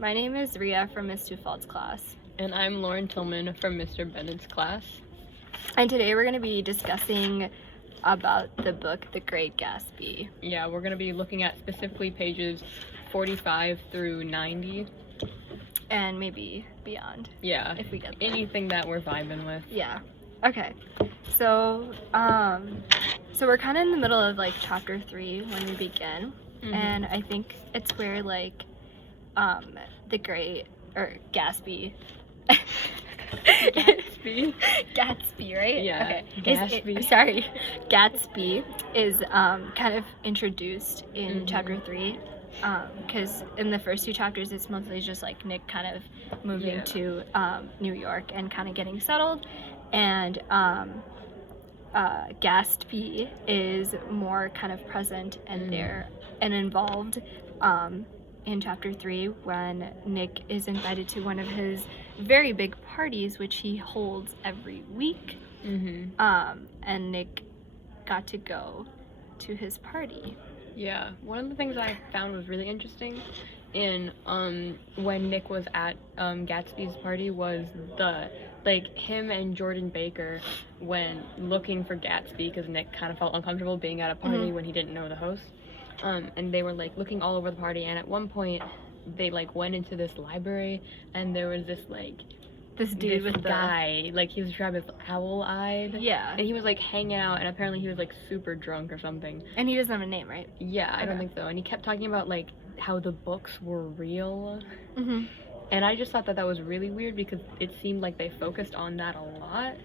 My name is Ria from Miss Tufald's class. And I'm Lauren Tillman from Mr. Bennett's class. And today we're going to be discussing about the book The Great Gatsby. Yeah, we're going to be looking at specifically pages 45 through 90. And maybe beyond. Yeah, if we get there. Anything that we're vibing with. Yeah. Okay. So we're kind of in the middle of like chapter 3 when we begin. Mm-hmm. And I think it's where like the great or Gatsby Gatsby, right? Yeah. Okay. Gatsby. Gatsby is kind of introduced in Mm-hmm. chapter 3. Because in the first 2 chapters, it's mostly just like Nick kind of moving to New York and kind of getting settled, and Gatsby is more kind of present and there and involved in chapter 3 when Nick is invited to one of his very big parties, which he holds every week. Mm-hmm. And Nick got to go to his party. Yeah, one of the things I found was really interesting in when Nick was at Gatsby's party was him and Jordan Baker when looking for Gatsby, because Nick kind of felt uncomfortable being at a party when he didn't know the host, and they were like looking all over the party, and at one point they like went into this library and there was this Dude with guy, like he was described as owl-eyed. Yeah. And he was like hanging out, and apparently he was like super drunk or something. And he doesn't have a name, right? Yeah, I don't think so. And he kept talking about like how the books were real. Mm-hmm. And I just thought that was really weird because it seemed like they focused on that a lot.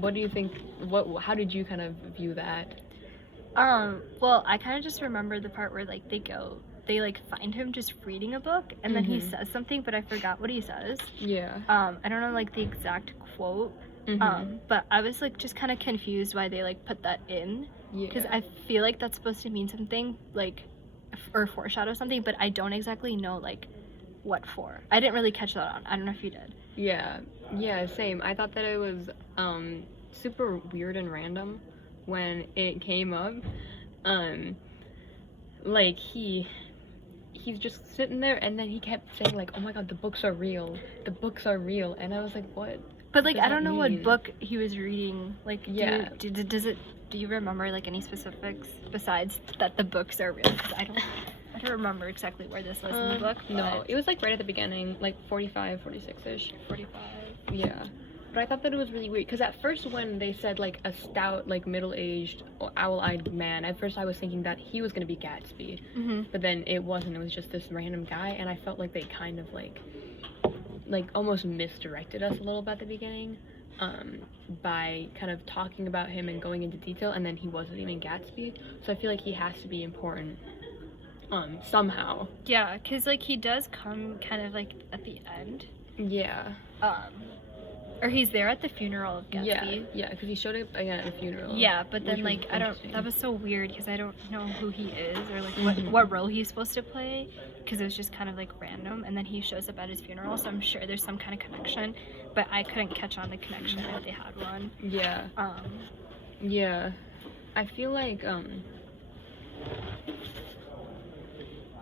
What do you think? How did you kind of view that? Well, I kind of just remember the part where like they like find him just reading a book, and then he says something, but I forgot what he says. Yeah. I don't know like the exact quote. But I was like just kind of confused why they like put that in. Yeah. Because I feel like that's supposed to mean something like or foreshadow something, but I don't exactly know like what for. I didn't really catch that on. I don't know if you did. Yeah, same. I thought that it was super weird and random when it came up. Like he's just sitting there, and then he kept saying like, "Oh my God, the books are real. The books are real," and I was like, "What?" But like I don't know mean? what book he was reading. Like, yeah. Do you remember like any specifics besides that the books are real? 'Cause I don't remember exactly where this was in the book. No, it was like right at the beginning, like 45, 46-ish. 45. Yeah. But I thought that it was really weird, because at first when they said like a stout, like middle-aged, owl-eyed man, at first I was thinking that he was going to be Gatsby. Mm-hmm. But then it wasn't. It was just this random guy, and I felt like they kind of like almost misdirected us a little bit at the beginning, by kind of talking about him and going into detail, and then he wasn't even Gatsby. So I feel like he has to be important somehow. Yeah, because like he does come kind of like at the end. Yeah. Or he's there at the funeral of Gatsby. Yeah, because he showed up again at the funeral. Yeah, but then like that was so weird because I don't know who he is or like what role he's supposed to play, because it was just kind of like random, and then he shows up at his funeral, so I'm sure there's some kind of connection, but I couldn't catch on the connection that they had one. Yeah. Yeah. I feel like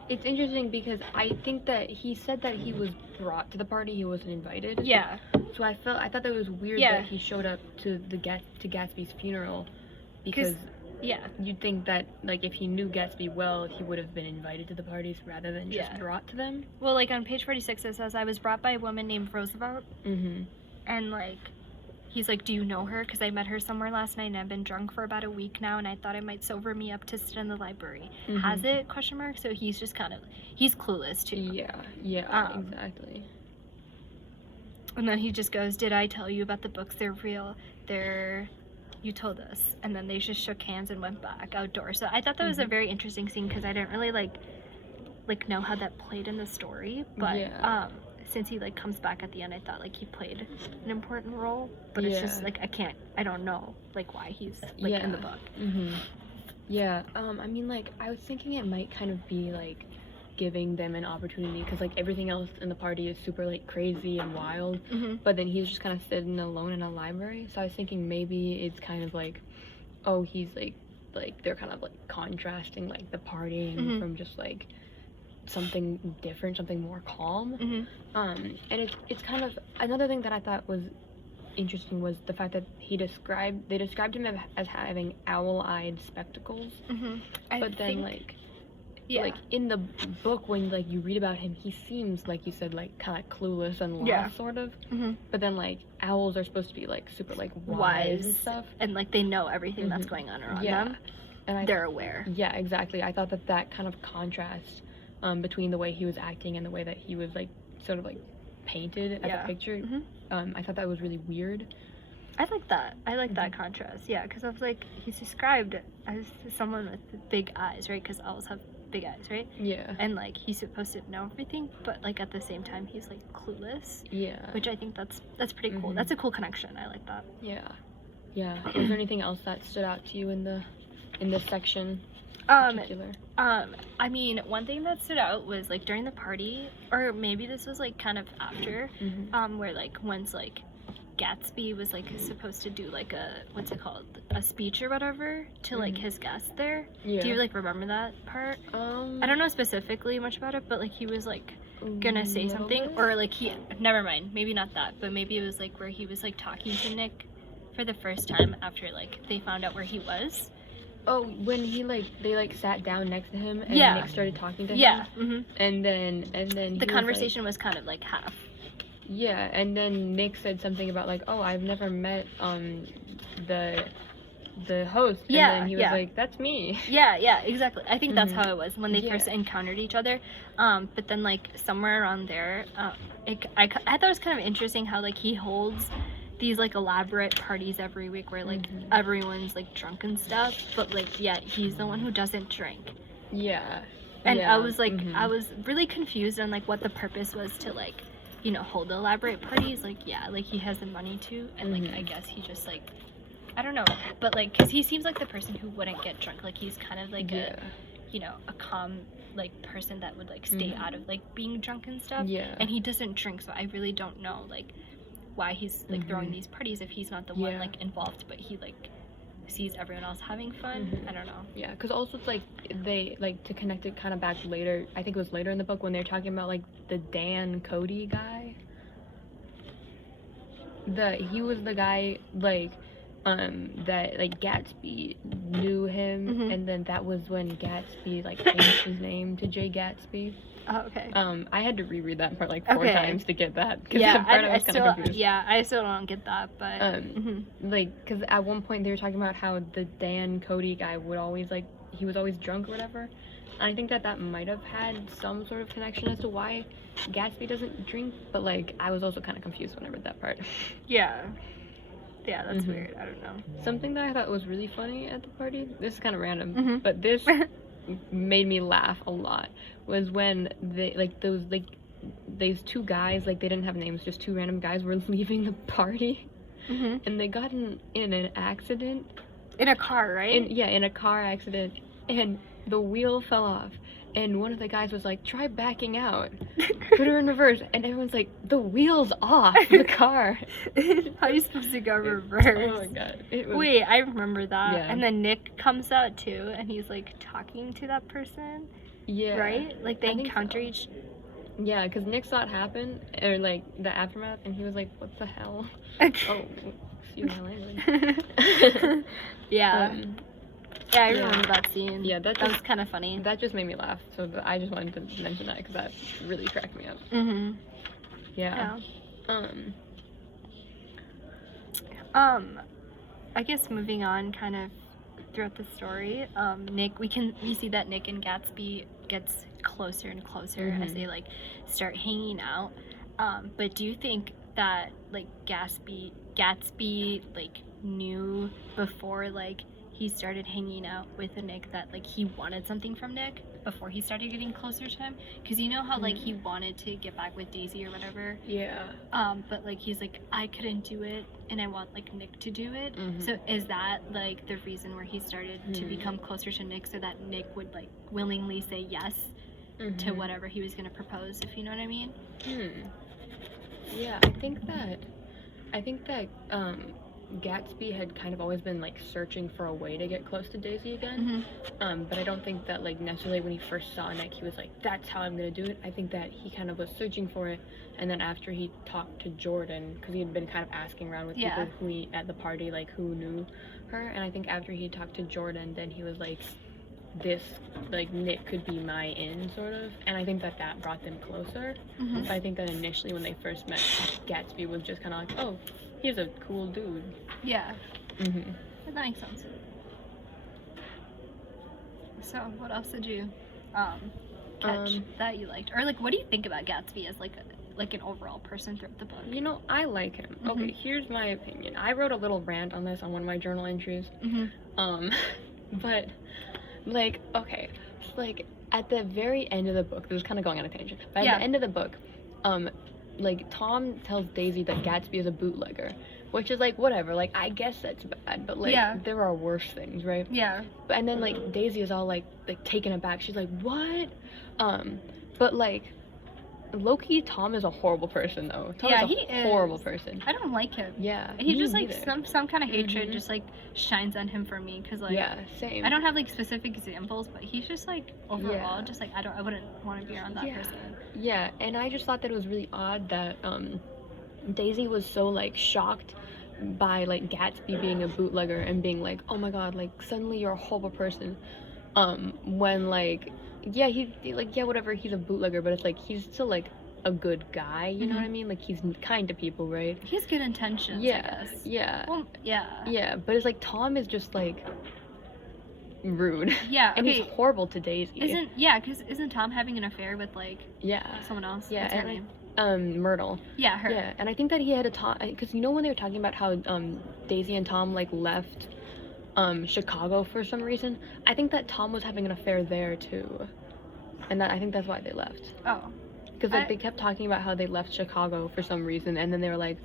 it's interesting because I think that he said that he was brought to the party, he wasn't invited. Yeah. So I thought that it was weird that he showed up to Gatsby's funeral, because you'd think that like if he knew Gatsby well, he would have been invited to the parties rather than just brought to them. Well, like on page 46 it says, "I was brought by a woman named Roosevelt." And like he's like, "Do you know her? Because I met her somewhere last night and I've been drunk for about a week now, and I thought it might sober me up to sit in the library. Has it? Question mark. So he's just kind of, he's clueless too. Yeah, exactly. And then he just goes, "Did I tell you about the books? They're real. You told us." And then they just shook hands and went back outdoors. So I thought that was a very interesting scene, because I didn't really like know how that played in the story, but since he like comes back at the end, I thought like he played an important role, but it's just like I don't know like why he's like in the book. Yeah. I mean, like I was thinking it might kind of be like giving them an opportunity, because like everything else in the party is super like crazy and wild, but then he's just kind of sitting alone in a library. So I was thinking maybe it's kind of like, oh, he's like they're kind of like contrasting like the partying from just like something different, something more calm. Mm-hmm. And it's kind of another thing that I thought was interesting was the fact that they described him as having owl-eyed spectacles. Mm-hmm. But then like yeah. like in the book when like you read about him, he seems like you said like kind of clueless and lost Yeah. sort of. Mm-hmm. But then like owls are supposed to be like super like wise wise and stuff, and like they know everything that's going on around them. And they're aware. Yeah, exactly. I thought that kind of contrast between the way he was acting and the way that he was like sort of like painted as a picture. I thought that was really weird. I like that. I like that contrast. Yeah, because I was like, he's described as someone with big eyes, right? Because owls have big eyes, right? Yeah. And like he's supposed to know everything, but like at the same time he's like clueless. Yeah. Which I think that's pretty cool. That's a cool connection. I like that. Yeah. Yeah. Was there anything else that stood out to you in this section? Particular? I mean, one thing that stood out was like during the party, or maybe this was like kind of after, where like once like Gatsby was like supposed to do like a speech or whatever to like his guests there. Yeah. Do you like remember that part? I don't know specifically much about it, but like he was like gonna say something, or like never mind, maybe not that, but maybe it was like where he was like talking to Nick for the first time after like they found out where he was. Oh, when they like sat down next to him and Nick started talking to him. Yeah. And then the conversation was kind of like half. Yeah, and then Nick said something about like, oh, I've never met the host. And then he was like, that's me. Yeah, exactly. I think that's how it was when they first encountered each other. But then like somewhere around there, I thought it was kind of interesting how like he holds these like elaborate parties every week where like everyone's like drunk and stuff, but like yet he's the one who doesn't drink. Yeah. And I was like I was really confused on like what the purpose was to like, you know, hold elaborate parties. Like like he has the money to, and like I guess he just like, I don't know, but like because he seems like the person who wouldn't get drunk. Like he's kind of like a, you know, a calm like person that would like stay out of like being drunk and stuff. Yeah. And he doesn't drink, so I really don't know like why he's like throwing these parties if he's not the one like involved, but he like sees everyone else having fun. I don't know. Yeah, because also it's like they like to connect it kind of back later. I think it was later in the book when they're talking about like the Dan Cody guy. He was the guy like that like Gatsby knew him, and then that was when Gatsby like changed his name to Jay Gatsby. Oh, okay. I had to reread that part like 4 times to get that. Yeah, I was kind of confused. Yeah, I still don't get that, but like, because at one point they were talking about how the Dan Cody guy would always like he was always drunk or whatever, and I think that might have had some sort of connection as to why Gatsby doesn't drink, but like I was also kind of confused when I read that part. Yeah, that's weird. I don't know. Something that I thought was really funny at the party, this is kind of random, but this made me laugh a lot, was when they like those 2 guys, like they didn't have names, just 2 random guys were leaving the party, and they got in an accident in a car, right? In a car accident, and the wheel fell off, and one of the guys was like, try backing out, put her in reverse, and everyone's like, the wheel's off the car. How are you supposed to go reverse? Oh my god. Wait, I remember that. Yeah. And then Nick comes out too, and he's like talking to that person. Yeah. Right? Like they encounter each. Yeah, because Nick saw it happen, or like the aftermath, and he was like, what the hell? Oh, excuse my language. Yeah. Yeah, I remember that scene. Yeah, that was kind of funny. That just made me laugh, so I just wanted to mention that because that really cracked me up. Yeah. I guess moving on, kind of throughout the story, we see that Nick and Gatsby gets closer and closer as they like start hanging out. But do you think that like Gatsby like knew before like he started hanging out with Nick that like he wanted something from Nick before he started getting closer to him? Because you know how like he wanted to get back with Daisy or whatever. Yeah. But like he's like, I couldn't do it, and I want like Nick to do it. So is that like the reason where he started to become closer to Nick, so that Nick would like willingly say yes to whatever he was gonna propose, if you know what I mean? Yeah, I think that Gatsby had kind of always been like searching for a way to get close to Daisy again. But I don't think that like necessarily when he first saw Nick, he was like, "That's how I'm gonna do it." I think that he kind of was searching for it, and then after he talked to Jordan, because he had been kind of asking around with Yeah. people who he at the party like who knew her, and I think after he talked to Jordan, then he was like, this like Nick could be my in sort of, and I think that that brought them closer. But I think that initially when they first met, Gatsby was just kind of like, oh, he's a cool dude. Yeah. Mm-hmm. That makes sense. So, what else did you catch that you liked, or like, what do you think about Gatsby as like an overall person throughout the book? You know, I like him. Okay, here's my opinion. I wrote a little rant on this on one of my journal entries. But like, okay, like at the very end of the book, this is kind of going on a tangent, but at the end of the book, like Tom tells Daisy that Gatsby is a bootlegger, which is like whatever, like I guess that's bad, but like there are worse things, right? Yeah. But and then like Daisy is all like taken aback. She's like, what? But like low-key, Tom is a horrible person though. Tom is a horrible person. I don't like him. Yeah. He just like some kind of hatred just like shines on him for me, because like same. I don't have like specific examples, but he's just like overall just like I wouldn't want to be around that person. Yeah, and I just thought that it was really odd that Daisy was so like shocked by like Gatsby being a bootlegger and being like, oh my god, like suddenly you're a horrible person, when like whatever, he's a bootlegger, but it's like he's still like a good guy, you know what I mean? Like he's kind to people, right? He has good intentions, I guess. Well, yeah. Yeah, but it's like Tom is just like rude. Yeah, and he's horrible to Daisy. Isn't Tom having an affair with like someone else? Yeah, what's her name? Myrtle. Yeah, her. Yeah, and I think that he had a Tom, because you know when they were talking about how Daisy and Tom like left Chicago for some reason, I think that Tom was having an affair there too, and that I think that's why they left. Oh. Because like they kept talking about how they left Chicago for some reason, and then they were like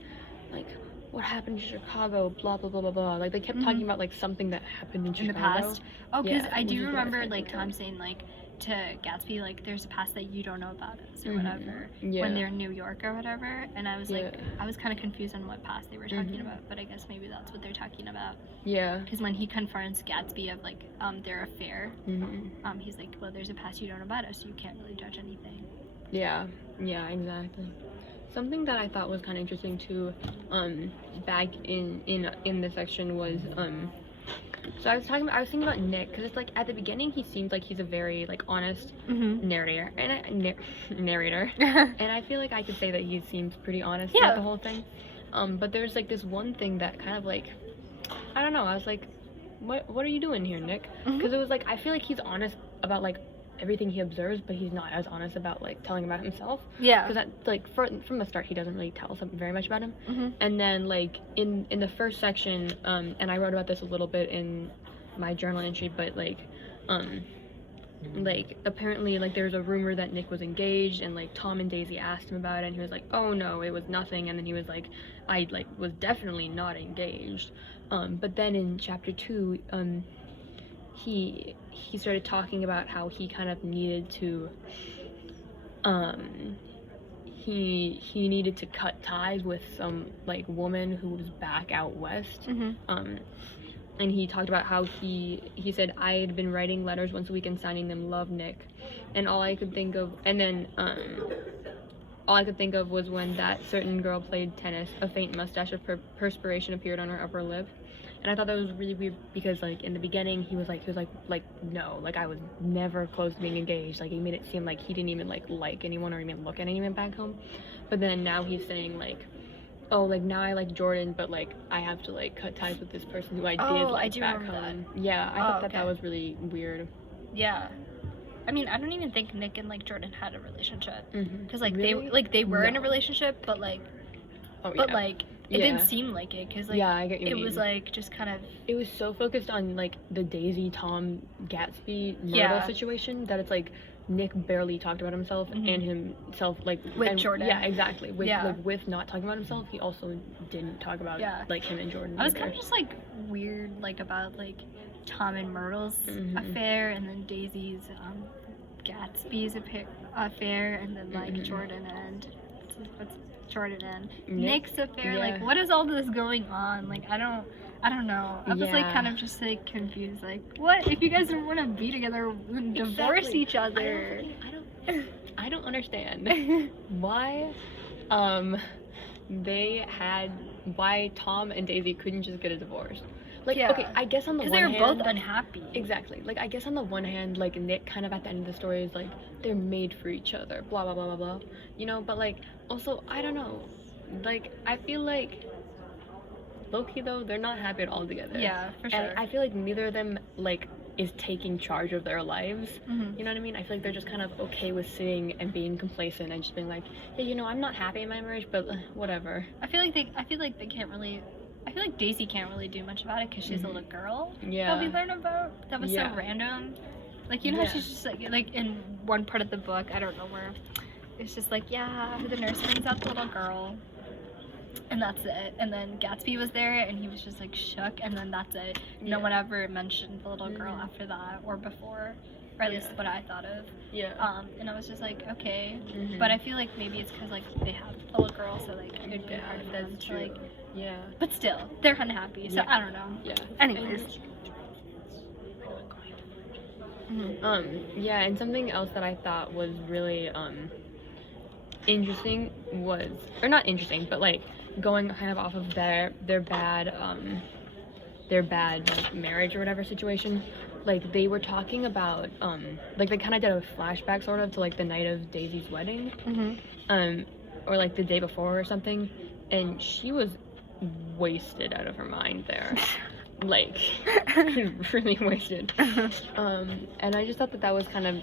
what happened to Chicago, blah blah blah blah blah. Like they kept talking about like something that happened in Chicago. The past. Oh, because I do which is what remember was like Tom saying like to Gatsby like there's a past that you don't know about us or whatever when they're in New York or whatever, and I was like I was kind of confused on what past they were talking about, but I guess maybe that's what they're talking about. Yeah. Because when he confronts Gatsby of like their affair, he's like, well, there's a past you don't know about us, so you can't really judge anything. Yeah, exactly. Something that I thought was kind of interesting too, back in this section was so I was thinking about Nick, because it's like at the beginning he seems like he's a very like honest narrator, and narrator, and I feel like I could say that he seems pretty honest about the whole thing. But there's like this one thing that kind of like, I don't know, I was like, what are you doing here, Nick? Because it was like I feel like he's honest about like everything he observes, but he's not as honest about like telling about himself. Yeah. Because like from the start he doesn't really tell very much about him. And then like in the first section, and I wrote about this a little bit in my journal entry, but like apparently like there's a rumor that Nick was engaged, and like Tom and Daisy asked him about it, and he was like, oh no, it was nothing, and then he was like, I like was definitely not engaged. But then in chapter 2, he started talking about how he kind of needed to he needed to cut ties with some like woman who was back out west. And he talked about how he said, I had been writing letters once a week and signing them, love, Nick. And all I could think of was when that certain girl played tennis, a faint mustache of perspiration appeared on her upper lip. And I thought that was really weird, because like in the beginning he was like no, like I was never close to being engaged. Like he made it seem like he didn't even like anyone or even look at anyone back home. But then now he's saying like, oh, like now I like Jordan, but like I have to like cut ties with this person who I did back home. That. Yeah, I thought that was really weird. Yeah. I mean, I don't even think Nick and like Jordan had a relationship, because like really? they were in a relationship, but like it didn't seem like it, because like I get you. It was like just kind of, it was so focused on like the Daisy, Tom, Gatsby, Myrtle situation that it's like Nick barely talked about himself and himself like with Jordan. Yeah, exactly. With not talking about himself, he also didn't talk about like him and Jordan. I was kind of just like weird like about like Tom and Myrtle's affair, and then Daisy's Gatsby's affair, and then like Jordan and what's Jordan and Nick's affair. Yeah. Like, what is all this going on? Like, I don't know. I was like Yeah. kind of just like confused. Like, what if you guys don't want to be together? Divorce Exactly. each other. I don't understand why why Tom and Daisy couldn't just get a divorce. Like, Yeah. okay, I guess on the one hand, Because they were both unhappy. exactly. Like, I guess on the one hand, like, Nick kind of at the end of the story is like, they're made for each other, blah, blah, blah, blah, blah. You know, but, like, also, I don't know. Like, I feel like, low-key, though, they're not happy at all together. Yeah, for sure. And I feel like neither of them, like, is taking charge of their lives. Mhm. You know what I mean? I feel like they're just kind of okay with sitting and being complacent and just being like, yeah, you know, I'm not happy in my marriage, but whatever. I feel like they can't really. I feel like Daisy can't really do much about it because she's a little girl. Yeah. That we learn about. That was so random. Like, you know how she's just like in one part of the book, I don't know where, it's just like, yeah, the nurse brings out the little girl, and that's it. And then Gatsby was there, and he was just like shook, and then that's it. No one ever mentioned the little girl after that or before, or at least what I thought of. Yeah. And I was just like, okay, but I feel like maybe it's because like they have a little girl, so like it'd be hard for them to like. Yeah. But still, they're unhappy, so I don't know. Yeah. Anyways. Yeah, and something else that I thought was really interesting was, or not interesting, but like going kind of off of their bad like marriage or whatever situation. Like they were talking about like they kind of did a flashback sort of to like the night of Daisy's wedding, or like the day before or something, and she was wasted out of her mind there. Like really wasted. And I just thought that was kind of,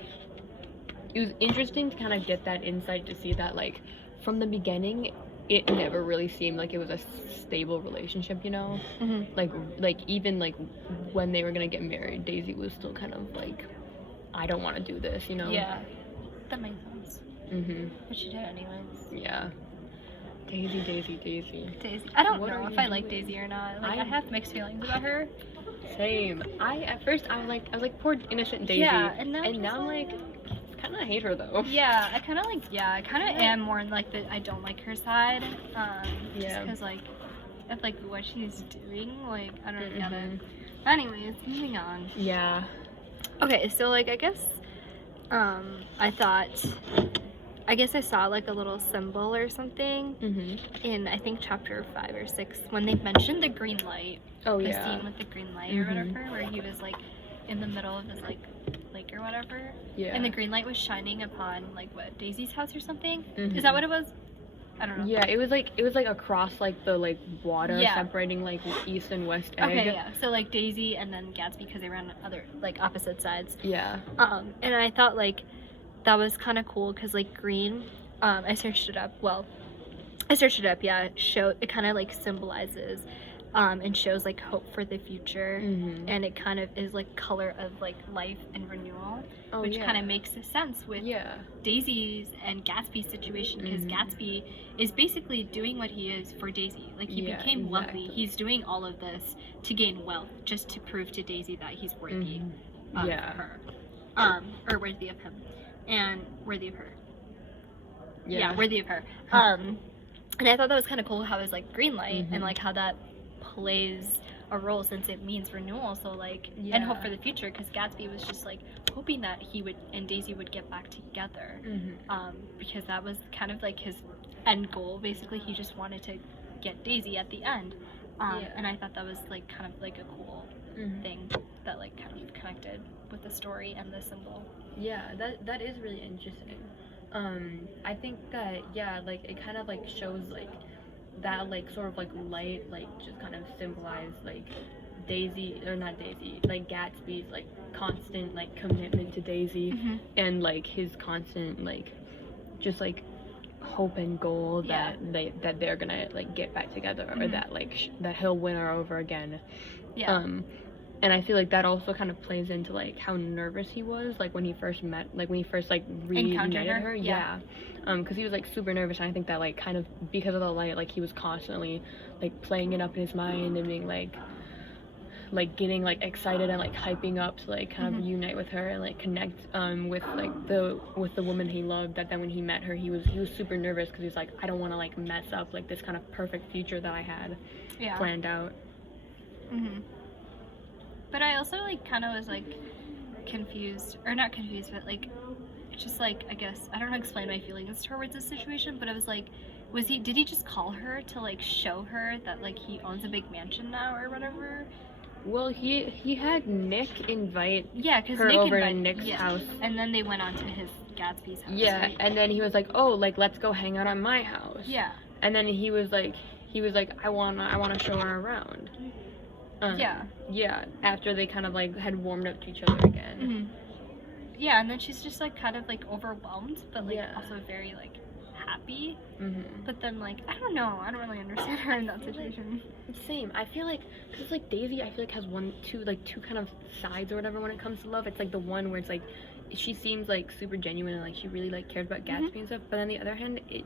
it was interesting to kind of get that insight to see that like from the beginning it never really seemed like it was a stable relationship, you know. Like even like when they were gonna get married, Daisy was still kind of like, I don't want to do this, you know. Yeah, that makes sense. But she did anyways. Yeah. Daisy. I don't What know are if you I like doing? Daisy or not. Like I have mixed feelings about her. Same. At first I was like poor innocent Daisy. Yeah, and now I'm like kind of hate her though. Yeah, I kind of am more in like the I don't like her side. Just because like of like what she's doing, like I don't get it. Anyways, moving on. Yeah. Okay, so like I guess I saw like a little symbol or something in I think chapter 5 or 6 when they mentioned the green light. Oh the yeah. scene with the green light or whatever, where he was like in the middle of this like lake or whatever. Yeah. And the green light was shining upon like what, Daisy's house or something? Is that what it was? I don't know. Yeah, it was like across like the like water separating like east and west egg. Okay, yeah. So like Daisy and then Gatsby because they were on other like opposite sides. Yeah. And I thought like that was kind of cool because like green, I searched it up. Yeah. It kind of like symbolizes, and shows like hope for the future, and it kind of is like color of like life and renewal, which kind of makes sense with Daisy's and Gatsby's situation because Gatsby is basically doing what he is for Daisy. Like he became wealthy. He's doing all of this to gain wealth just to prove to Daisy that he's worthy of her, or worthy of him. And worthy of her. Yeah, worthy of her. And I thought that was kind of cool how it was like green light and like how that plays a role since it means renewal. So like and hope for the future because Gatsby was just like hoping that he would and Daisy would get back together, because that was kind of like his end goal. Basically, he just wanted to get Daisy at the end. And I thought that was like kind of like a cool thing that like kind of connected with the story and the symbol. Yeah, that is really interesting. I think that like it kind of like shows like that like sort of like light like just kind of symbolized like like Gatsby's like constant like commitment to Daisy and like his constant like just like hope and goal that they're gonna like get back together or that like that he'll win her over again. And I feel like that also kind of plays into like how nervous he was like when he first like reunited her. Because he was like super nervous, and I think that like kind of because of the light like he was constantly like playing it up in his mind and being like like getting like excited and like hyping up to like kind of reunite with her and like connect with like the woman he loved. That then when he met her, he was super nervous because he was like, I don't want to like mess up like this kind of perfect future that I had planned out. But I also like kind of was like confused, or not confused, but like just like, I guess I don't know, explain my feelings towards this situation, but I was like, did he just call her to like show her that like he owns a big mansion now or whatever? Well, he had Nick invite because her Nick over to invited, Nick's house. And then they went on to his Gatsby's house. Yeah, Right? and then he was like, oh, like let's go hang out at my house. Yeah. And then he was like, I wanna show her around. Yeah. After they kind of like had warmed up to each other again. Yeah, and then she's just like kind of like overwhelmed, but like also very like happy. But then like I don't know, I don't really understand her in that situation. Same. I feel like because like Daisy, I feel like has two kind of sides or whatever when it comes to love. It's like the one where it's like she seems like super genuine and like she really like cares about Gatsby and stuff. But on the other hand, it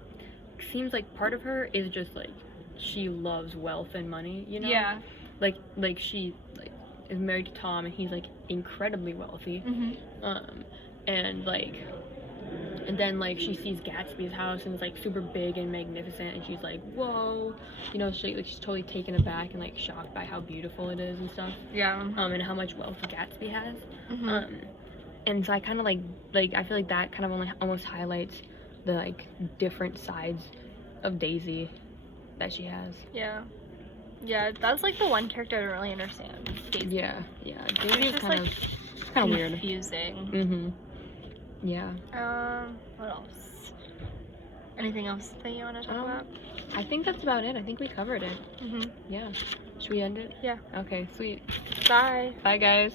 seems like part of her is just like she loves wealth and money. You know? Yeah. Like she like is married to Tom and he's like incredibly wealthy. And then like she sees Gatsby's house and it's like super big and magnificent and she's like, whoa, you know, she's totally taken aback and like shocked by how beautiful it is and stuff. Yeah. And how much wealth Gatsby has. And so I kind of like I feel like that kind of almost highlights the like different sides of Daisy that she has. Yeah, that's like the one character I don't really understand. Daisy. Yeah. Daisy is kind of weird. Confusing. Yeah. What else? Anything else that you want to talk about? I think that's about it. I think we covered it. Yeah. Should we end it? Yeah. Okay, sweet. Bye. Bye, guys.